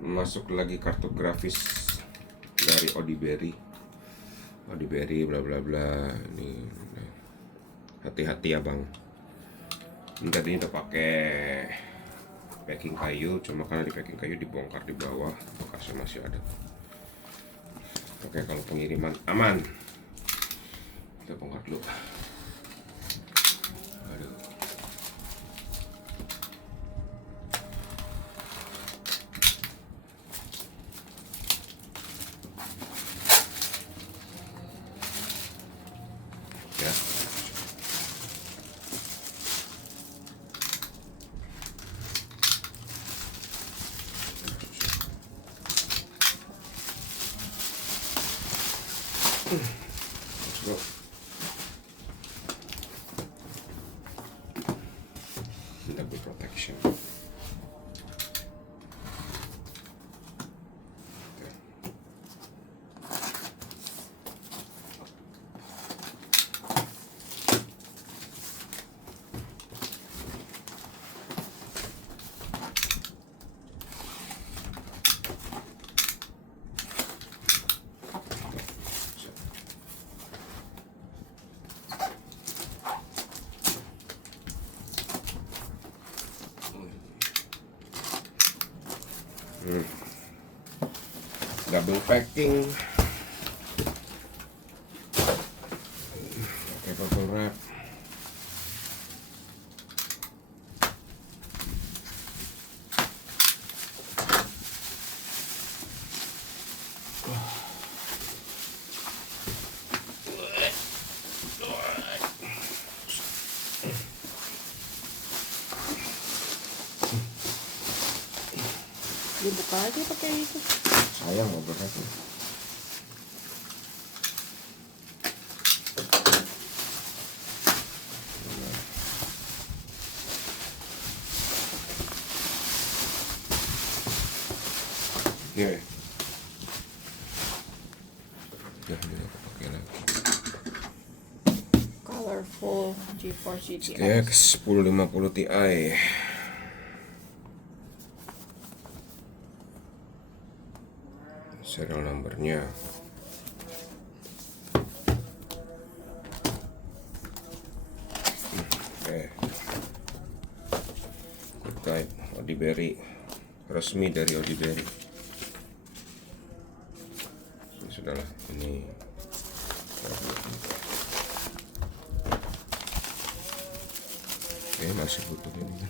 Masuk lagi kartu grafis dari Odiberry bla bla bla. Ini hati-hati ya bang. Ini tadi udah pakai packing kayu, cuma karena di packing kayu dibongkar di bawah, bekasnya masih ada. Oke, kalau pengiriman aman. Kita bongkar dulu. Aduh. Ya. Let's go. Double protection. Double packing, pakai bubble wrap. Dibuka aja pakai itu. Sayang mau berat nih. Ya, ini aku pakai lagi. Colorful GeForce GTX. GTX 1050 Ti. Serial numbernya. Oke. Good type Odiberry, resmi dari Odiberry. Ini sudahlah, ini oke, masih butuh ini.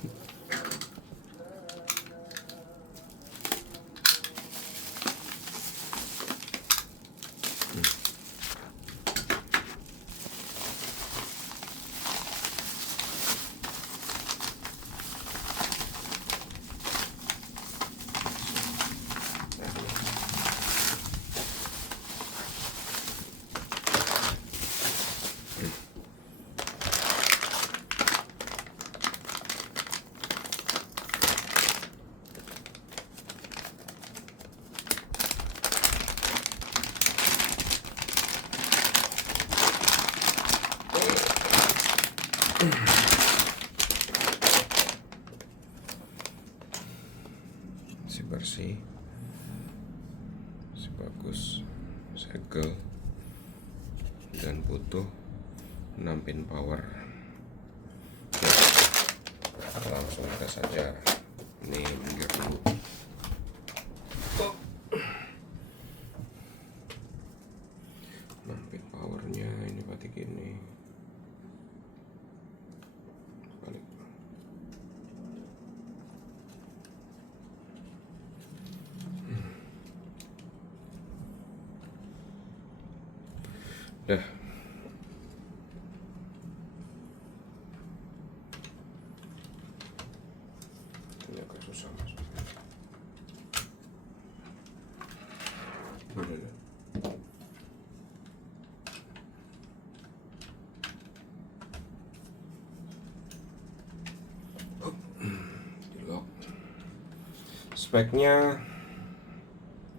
Masih bersih, masih bagus, segel dan butuh 6 pin power. Langsung gas saja. Ini minggir dulu. Pin powernya ini batik ini. Balik. Dah. Ini agak susah mas. Boleh. Di lock. Speknya,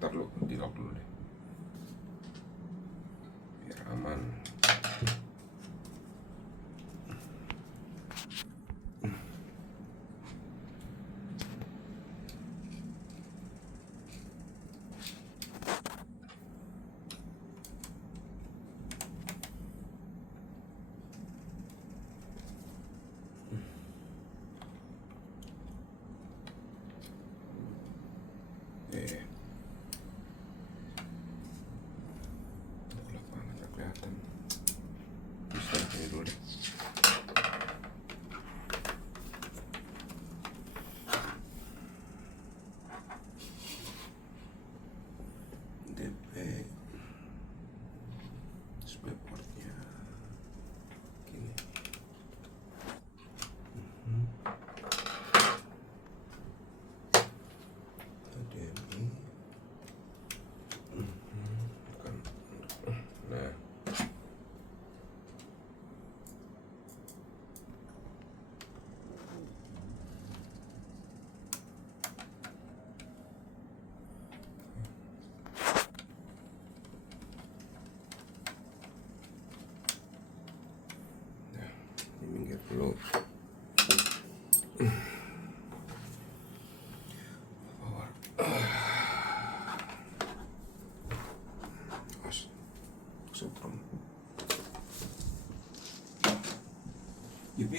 ntar lu di lock dulu deh. Biar aman.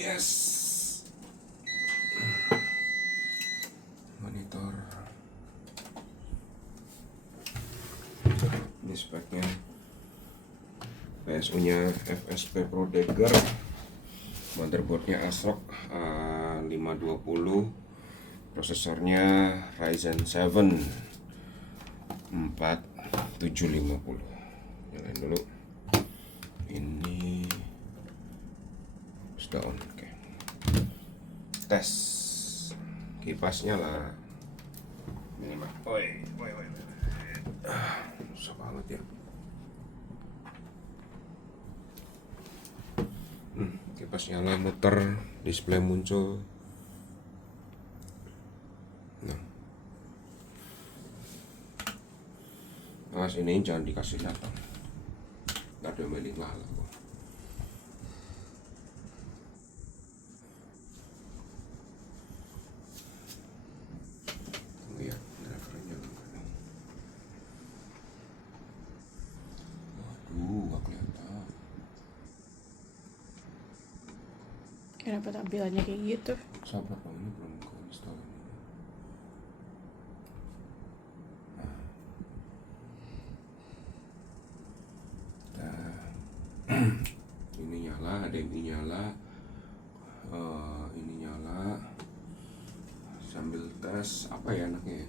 Yes. Monitor. Ini speknya. PSU-nya FSP Pro Dagger. Motherboardnya ASRock A520. Prosesornya Ryzen 7 4750. Nyalain dulu. Ini sudah on. Oke. Tes kipasnya lah. Ini mah. Woi. Susah banget ya. Kipas nyala, muter, display muncul. Nah. Awas ini jangan dikasih data. Gak ada mailing lah. Lihat drivernya. Waduh, gak kelihatan. Kenapa tampilannya kayak gitu? Sabar, ini belum ke install. Ini nyala, HDMI nyala, ini nyala. Sambil tes apa ya anaknya?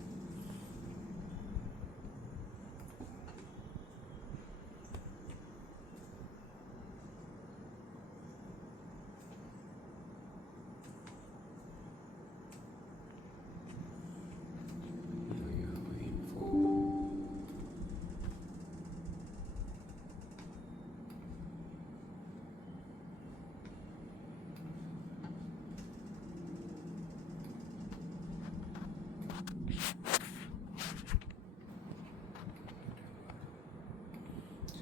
Info.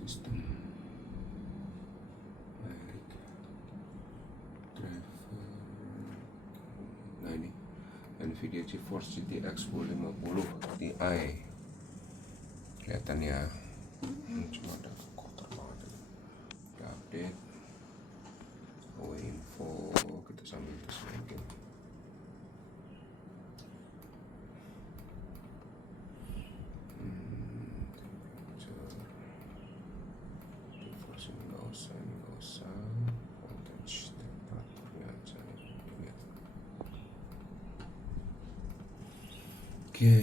Sistem Eric driver. Nah ini Nvidia GeForce GTX 1050 Ti. Kelihatan ya. Cuma ada kotor banget. Udah update. Info kita sambil tes lagi. Nggak usah voltage temperaturnya aja lihat. Oke,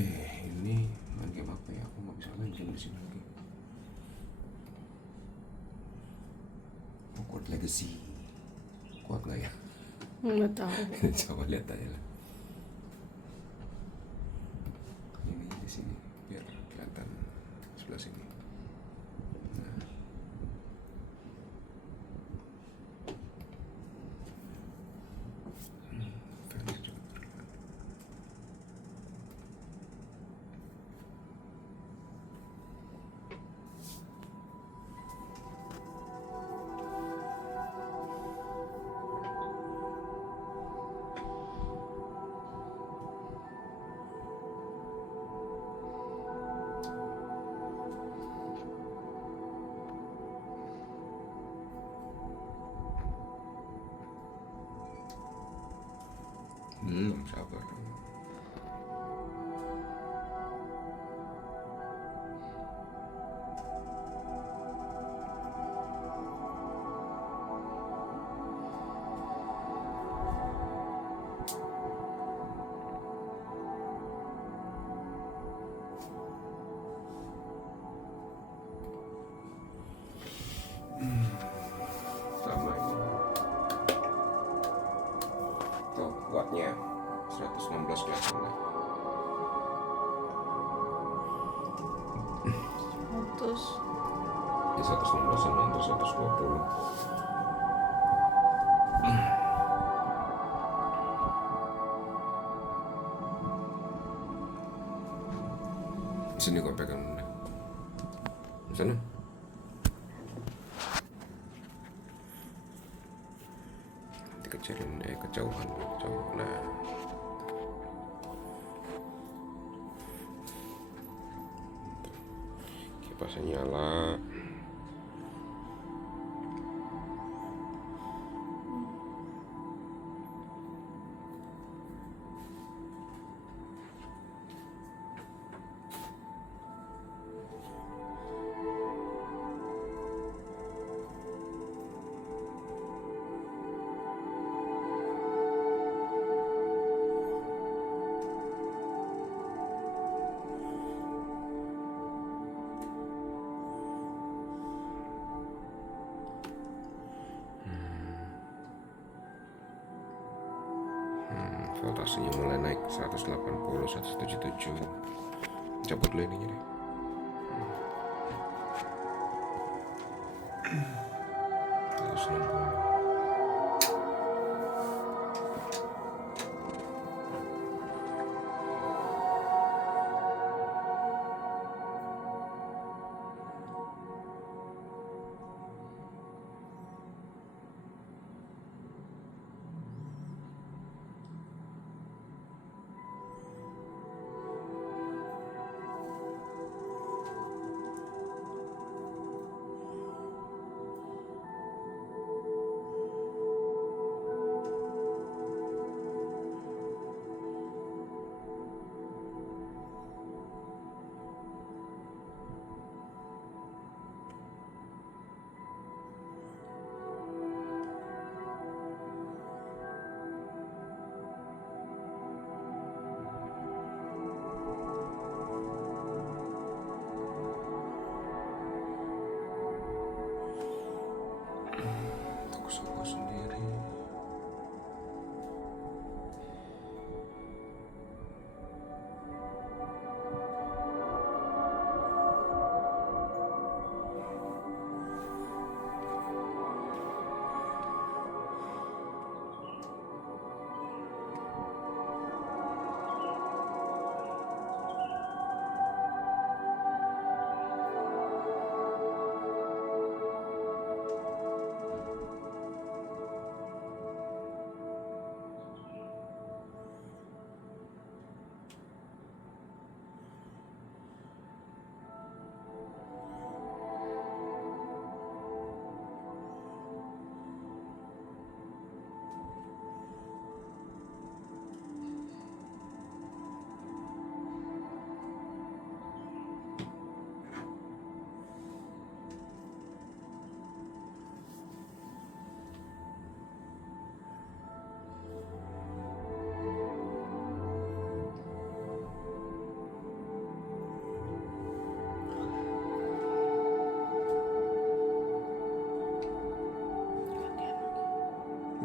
ini main game apa ya? Aku nggak bisa main game di sini lagi. Hogwarts Legacy kuat nggak ya? Nggak tahu. Coba lihat aja lah. Ini di sini biar kelihatan sebelah sini. Sabar. Sama ini. Tuh wattnya 116 kelihatan lah. Terus Di 116 sama untuk 120. Sini gua pegang bunda. Sana. Nanti kecilin kejauhan. Nah. Kipasnya nyala. voltasenya mulai naik 180, 177. Cabut dulu ininya deh. Terus 60. Aku sendiri.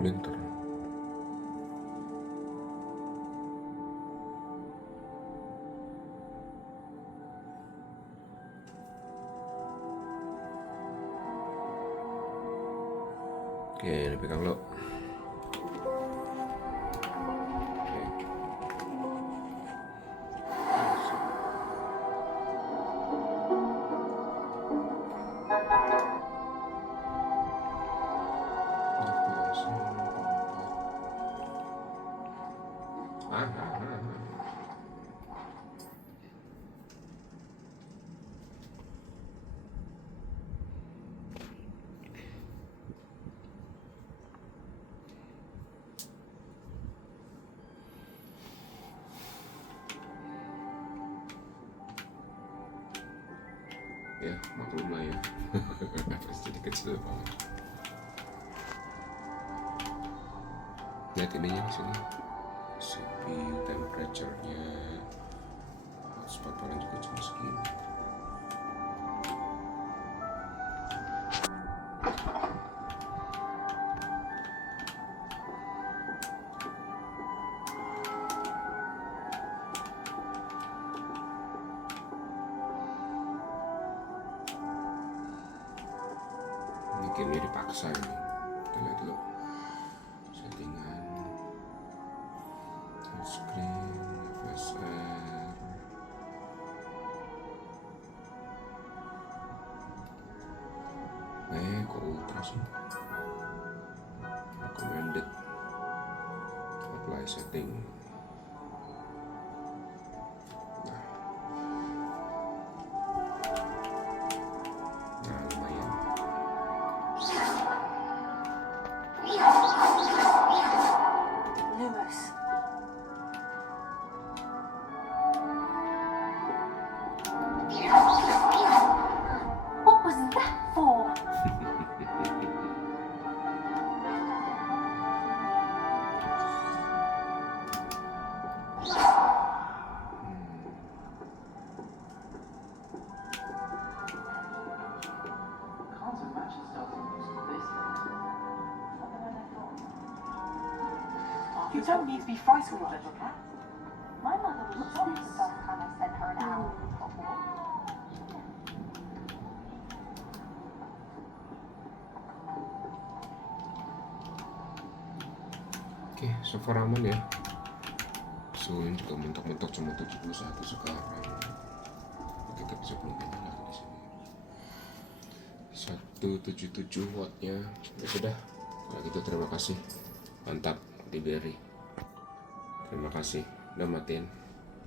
Bentar. Oke, ini pegang lo. Ya, maklum lah ya. Jadi kecil banget. Lihat ininya di sini. CPU temperature-nya, hotspot paling juga cuma segini. Ini gamenya dipaksa ini. Kita lihat dulu settingan touchscreen, FSR. Kok ultra sih? Recommended. Apply setting. Nah, lumayan. Lewis. What was that for? You don't need to be frightened of little cat. My mother was always the first time I sent her an hour with hot water. Oke, so far aman ya. Suhunya juga mentok-mentok cuma 71 sekarang. Oke, tapi sebelum ini lagi di sini. 177 wattnya. Ya sudah. Kalau gitu terima kasih. Mantap, Audiberi. Terima kasih. Udah matiin.